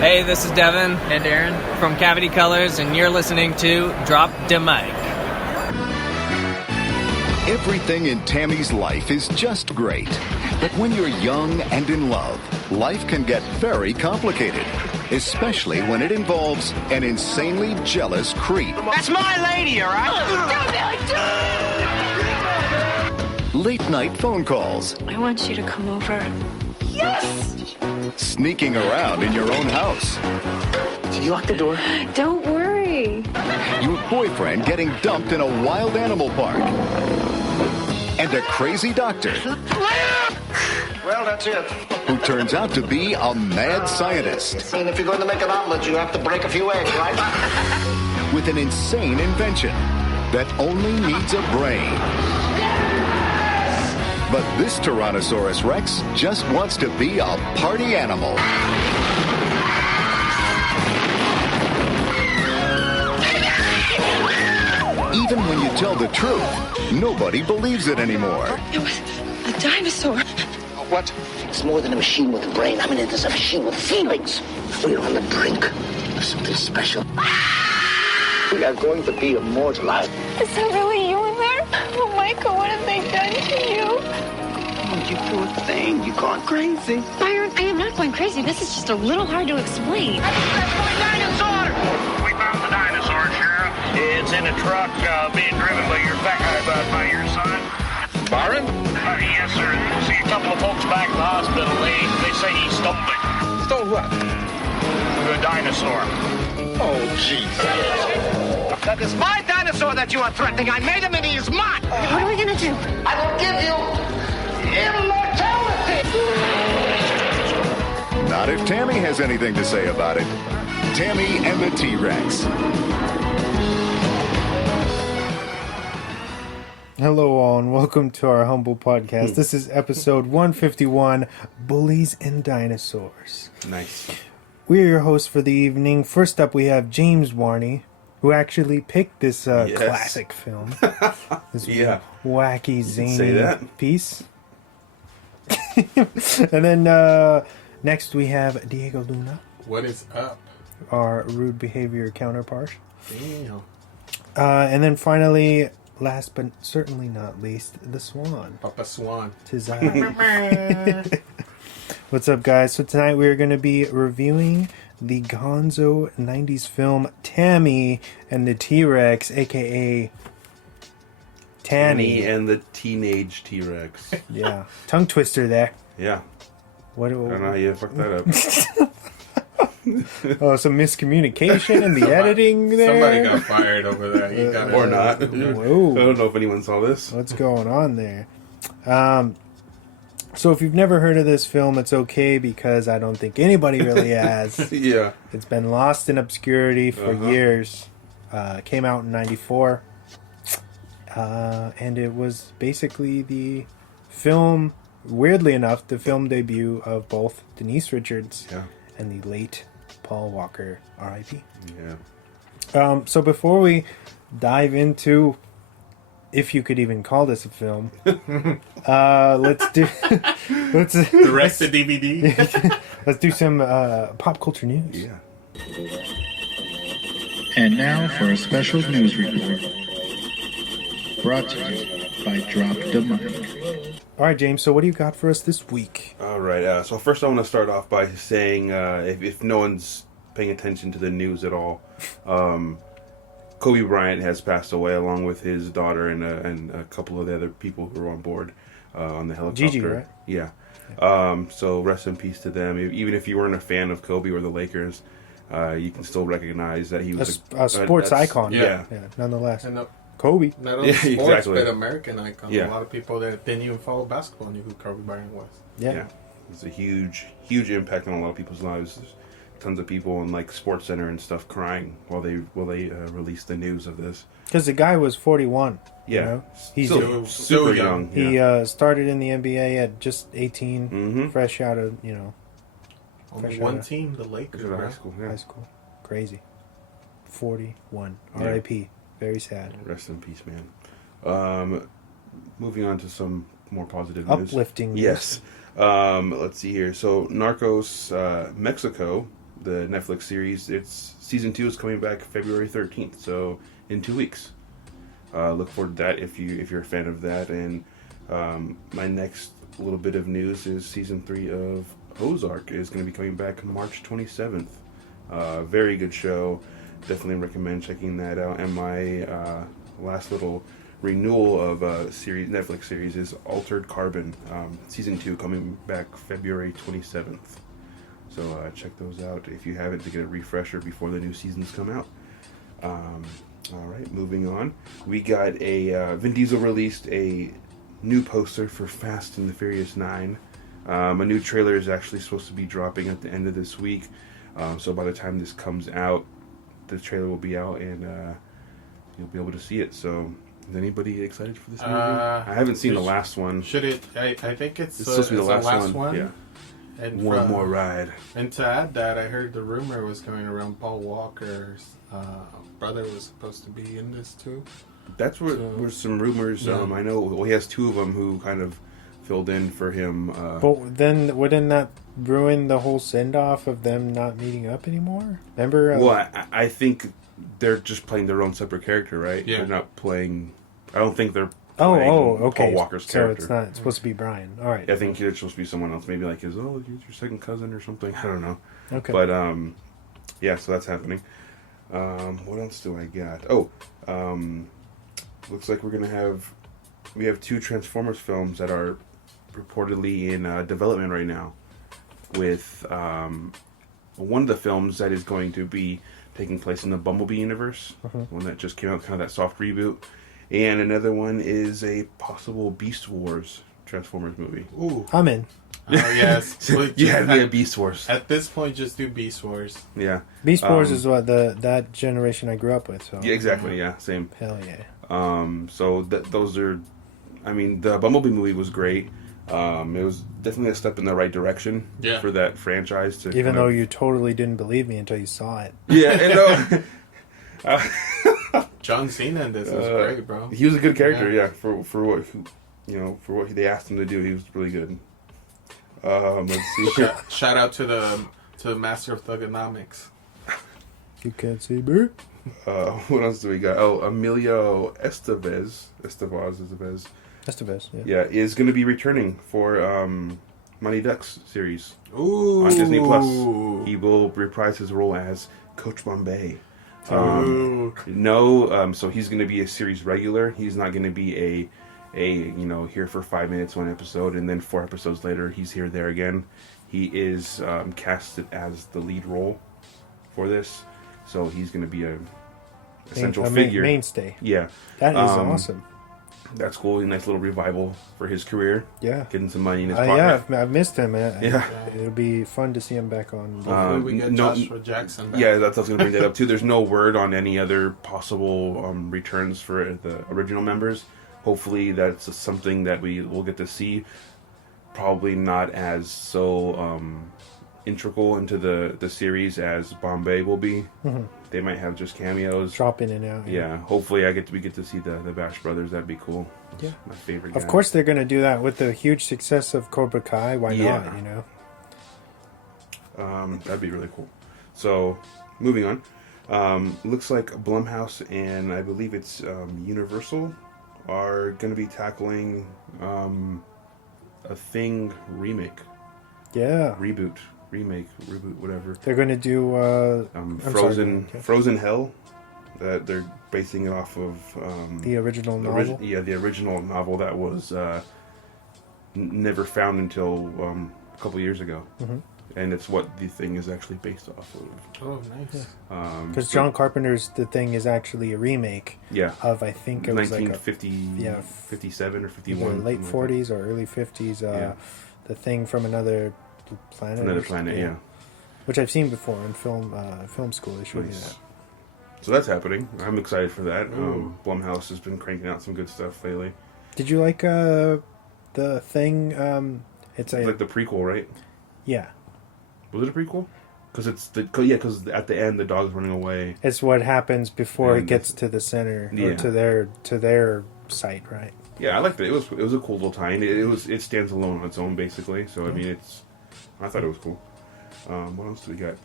Hey, this is Devin and Aaron from Cavity Colors, and you're listening to Drop the Mic. Everything in Tammy's life is just great. But when you're young and in love, life can get very complicated. Especially when it involves an insanely jealous creep. That's my lady, all right? Late night phone calls. I want you to come over. Yes! Sneaking around in your own house. Did you lock the door? Don't worry. Your boyfriend getting dumped in a wild animal park. And a crazy doctor. Well, that's it. Who turns out to be a mad scientist. And if you're going to make an omelet, you have to break a few eggs, right? With an insane invention that only needs a brain. But this Tyrannosaurus Rex just wants to be a party animal. Even when you tell the truth, nobody believes it anymore. It was a dinosaur. What? It's more than a machine with a brain. I mean, it is a machine with feelings. We are on the brink of something special. We are going to be immortalized. Is that really you in there? Oh, Michael, what have they done to you? Oh, you poor thing. You gone crazy. Byron, I am not going crazy. This is just a little hard to explain. That's my dinosaur! We found the dinosaur, Sheriff. It's in a truck being driven by your by your son. Byron? Yes, sir. See, a couple of folks back at the hospital, they say he stole it. Stole what? The dinosaur. Oh, Jesus. That is my dinosaur that you are threatening. I made him and he is mine. What are we going to do? I will give you immortality. Not if Tammy has anything to say about it. Tammy and the T-Rex. Hello all and welcome to our humble podcast. This is episode 151, Bullies and Dinosaurs. Nice. We are your hosts for the evening. First up we have James Warney, who actually picked this classic film. This wacky, zany piece. And then next we have Diego Luna. What is up? Our rude behavior counterpart. Damn. And then finally, last but certainly not least, the Swan. Papa Swan. Tis I. What's up, guys? So tonight we are going to be reviewing the gonzo 90s film Tammy and the T-Rex, a.k.a. Tammy and the Teenage T-Rex. Yeah. Tongue twister there. Yeah. What? I don't know how you fucked that up. Oh, some miscommunication in the editing there? Somebody got fired over there. You got Or not. Whoa. I don't know if anyone saw this. What's going on there? So if you've never heard of this film, it's okay because I don't think anybody really has. Yeah. It's been lost in obscurity for years. Came out in 94. And it was basically the film, weirdly enough, the film debut of both Denise Richards and the late Paul Walker, R.I.P. Yeah. So before we dive into, if you could even call this a film, let's do the rest of DVD. Let's do some pop culture news. Yeah. And now for a special news report. Brought to you by Drop the Mic. All right, James, so what do you got for us this week? All right. So first I want to start off by saying, if no one's paying attention to the news at all, Kobe Bryant has passed away along with his daughter and a couple of the other people who were on board on the helicopter. Gigi, right? Yeah. So rest in peace to them. Even if you weren't a fan of Kobe or the Lakers, you can still recognize that he was a sports icon. Yeah. Nonetheless. And Kobe. not only sports, exactly. but American icon. Yeah. A lot of people that didn't even follow basketball knew who Kobe Bryant was. Yeah. It's a huge impact on a lot of people's lives. There's tons of people in like Sports Center and stuff crying while they released the news of this. Because the guy was 41. Yeah. You know? He's still super young. He started in the NBA at just 18, fresh out of, Only one team, the Lakers. High school. Yeah. high school. Crazy. 41. R.I.P. Very sad. Rest in peace, man. Moving on to some more positive news. Uplifting news. Yes. Let's see here. So, Narcos Mexico the Netflix series. Its season 2 is coming back February 13th, so in 2 weeks. Look forward to that if you're a fan of that. And my next little bit of news is season 3 of Ozark is going to be coming back March 27th. Very good show. Definitely recommend checking that out. And my last little renewal of a Netflix series is Altered Carbon, season 2 coming back February 27th. So check those out if you haven't, to get a refresher before the new seasons come out. All right, moving on. We got Vin Diesel released a new poster for Fast and the Furious 9. A new trailer is actually supposed to be dropping at the end of this week. So by the time this comes out, the trailer will be out, and you'll be able to see it. So is anybody excited for this movie? I haven't seen the last one. Should it? I think it's supposed to be the last one. Yeah. And one more ride. And to add that, I heard the rumor was going around Paul Walker's brother was supposed to be in this too. That's what were some rumors. Yeah. I know he has 2 of them who kind of filled in for him. But then wouldn't that ruin the whole send-off of them not meeting up anymore? Remember? Well, I think they're just playing their own separate character, right? Yeah. They're not playing... I don't think they're playing okay. Paul Walker's character. So it's supposed to be Brian. All right. I think it's supposed to be someone else. Maybe like he's your second cousin or something. I don't know. Okay. But, yeah, so that's happening. What else do I got? Looks like we have 2 Transformers films that are reportedly in development right now, with one of the films that is going to be taking place in the Bumblebee universe, one that just came out, kind of that soft reboot, and another one is a possible Beast Wars Transformers movie. Ooh, I'm in. Oh yes, Yeah, Beast Wars. At this point, just do Beast Wars. Yeah, Beast Wars is what that generation I grew up with. So yeah, exactly. Yeah, same. Hell yeah. So those are, I mean, the Bumblebee movie was great. It was definitely a step in the right direction for that franchise. To Even though you totally didn't believe me until you saw it. Yeah, and John Cena in this was great, bro. He was a good character, yeah. For what they asked him to do, he was really good. Let's see. Shout out to the master of thugonomics. You can't see me. What else do we got? Oh, Emilio Estevez, yeah, is going to be returning for Mighty Ducks series. Ooh. On Disney Plus. He will reprise his role as Coach Bombay. So he's going to be a series regular. He's not going to be a here for 5 minutes, 1 episode, and then 4 episodes later he's here there again. He is casted as the lead role for this, so he's going to be a essential figure, mainstay. Yeah, that is awesome. That's cool. A nice little revival for his career. Yeah, getting some money in his pocket. Yeah, I've missed him. Yeah, it'll be fun to see him back on. Hopefully we get Joshua Jackson back. Yeah, that's I was going to bring that up too. There's no word on any other possible returns for the original members. Hopefully that's something that we will get to see. Probably not as so integral into the series as Bombay will be. Mm-hmm. They might have just cameos, drop in and out. Yeah, hopefully we get to see the Bash brothers. That'd be cool. Yeah, my favorite. Of course, they're going to do that with the huge success of Cobra Kai. Why not? You know, that'd be really cool. So, moving on. Looks like Blumhouse and I believe it's Universal are going to be tackling a Thing remake. Yeah. Reboot, whatever. They're going to do Frozen Hell. That they're basing it off of the original novel. The original novel that was never found until a couple years ago. Mm-hmm. And it's what the Thing is actually based off of. Oh, nice. Because John Carpenter's The Thing is actually a remake. Yeah. Of I think it was 57 or 51. Late 40s or early 50s. The Thing from another planet. Another planet, yeah. Which I've seen before in film school. They showed me that. So that's happening. I'm excited for that. Blumhouse has been cranking out some good stuff lately. Did you like The Thing? It's like the prequel, right? Yeah. Was it a prequel? Because at the end the dog's running away. It's what happens before it gets to the center or to their site, right? Yeah, I liked it. It was a cool little tie-in. It stands alone on its own basically. So I mean, I thought it was cool. What else do we got?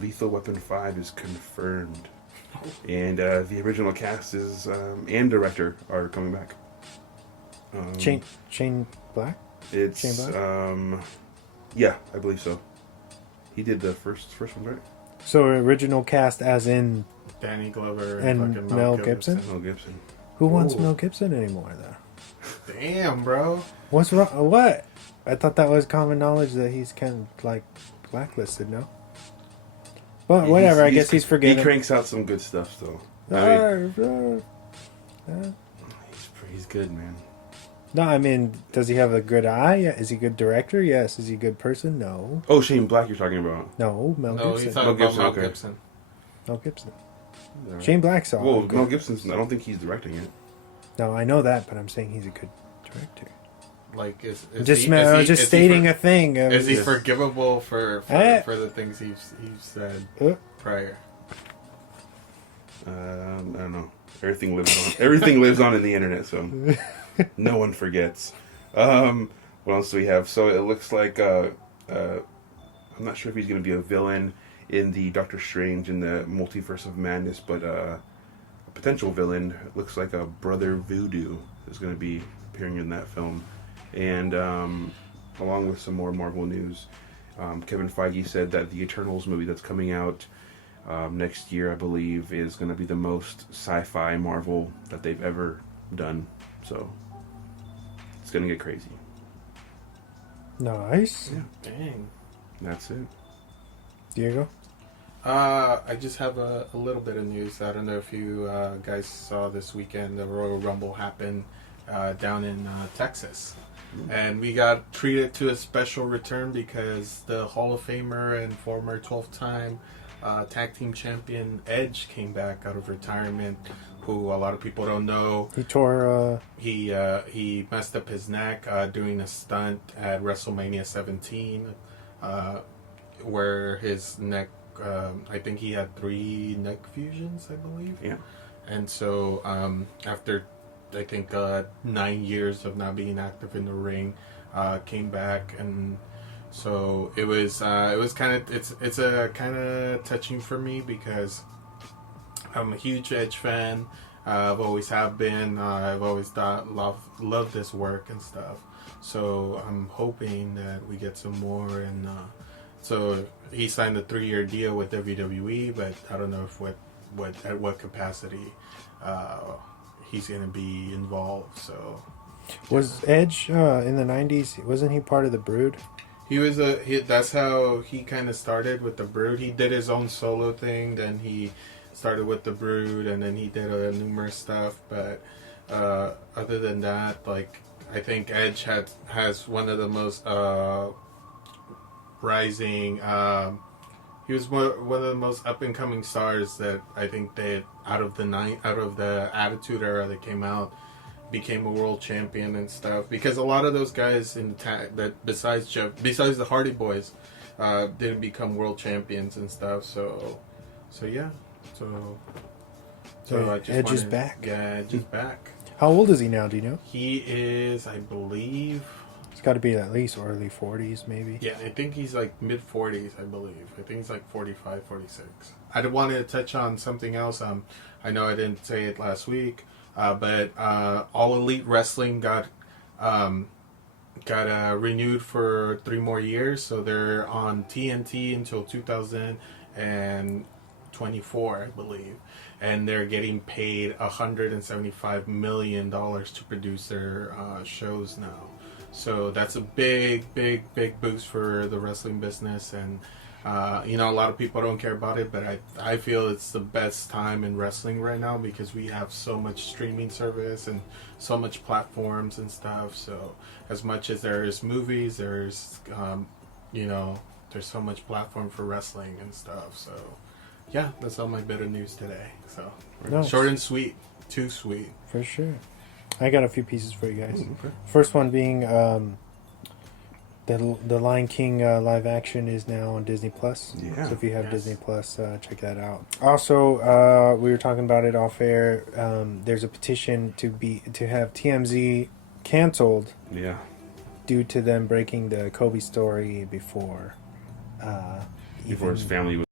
Lethal Weapon 5 is confirmed. And the original cast is and director are coming back. Shane Black? It's Shane Black? Yeah, I believe so. He did the first one, right? So original cast as in Danny Glover and fucking Mel Gibson? Mel Gibson. Who wants Ooh. Mel Gibson anymore though? Damn, bro. What's wrong? What? I thought that was common knowledge that he's kind of like blacklisted, no? But whatever, I guess he's forgiven. He cranks out some good stuff, though. He's good, man. No, I mean, does he have a good eye? Is he a good director? Yes. Is he a good person? No. Oh, Shane Black you're talking about. No, Mel No, Gibson. he's talking Mel about Gibson, Mel okay. Gibson. Mel Gibson. Right. Shane Black's all Well, good. Mel Gibson's. I don't think he's directing it. No, I know that, but I'm saying he's a good director. Like, is Just stating a thing. Is he forgivable for the things he's said prior? I don't know. Everything lives on. Everything lives on in the internet, so no one forgets. What else do we have? So it looks like I'm not sure if he's going to be a villain in the Doctor Strange in the Multiverse of Madness, but a potential villain looks like a Brother Voodoo is going to be appearing in that film, and along with some more Marvel news, Kevin Feige said that the Eternals movie that's coming out next year, I believe, is going to be the most sci-fi Marvel that they've ever done. So it's going to get crazy. Nice. Yeah. Dang. That's it. Diego? I just have a little bit of news. I don't know if you guys saw this weekend, the Royal Rumble happened down in Texas. And we got treated to a special return because the Hall of Famer and former 12-time tag team champion Edge came back out of retirement, who a lot of people don't know. He tore... He messed up his neck doing a stunt at WrestleMania 17 where his neck, I think he had 3 neck fusions, I believe. Yeah. And so after, I think, 9 years of not being active in the ring, came back, and so it was kind of it's a kind of touching for me because I'm a huge Edge fan. I've always have been. I've always loved this work and stuff. So I'm hoping that we get some more. And so he signed a 3-year deal with WWE, but I don't know if at what capacity he's going to be involved. So Was Edge in the 90s, wasn't he part of the Brood? he was that's how he kind of started with the Brood. He did his own solo thing, then he started with the Brood, and then he did numerous stuff. But other than that, like, I think Edge has one of the most rising. He was one of the most up and coming stars that I think that out of the Attitude Era that came out, became a world champion and stuff. Because a lot of those guys in the that besides the Hardy Boys, didn't become world champions and stuff. So yeah. So I just Edge is back. Yeah, Edge is back. How old is he now, do you know? He is, I believe. It's got to be at least early 40s, maybe. Yeah, I think he's like mid-40s, I believe. I think he's like 45, 46. I wanted to touch on something else. I know I didn't say it last week, but All Elite Wrestling got renewed for 3 more years. So they're on TNT until 2024, I believe. And they're getting paid $175 million to produce their shows now. So that's a big boost for the wrestling business. And, a lot of people don't care about it, but I feel it's the best time in wrestling right now because we have so much streaming service and so much platforms and stuff. So as much as there's movies, there's, there's so much platform for wrestling and stuff. So yeah, that's all my bit of news today. So Nice. Short and sweet, too sweet. For sure. I got a few pieces for you guys. Okay. First one being the Lion King live action is now on Disney Plus. Yeah. So if you have Yes. Disney Plus, check that out. Also, we were talking about it off air. There's a petition to have TMZ canceled Yeah. due to them breaking the Kobe story before Before his family was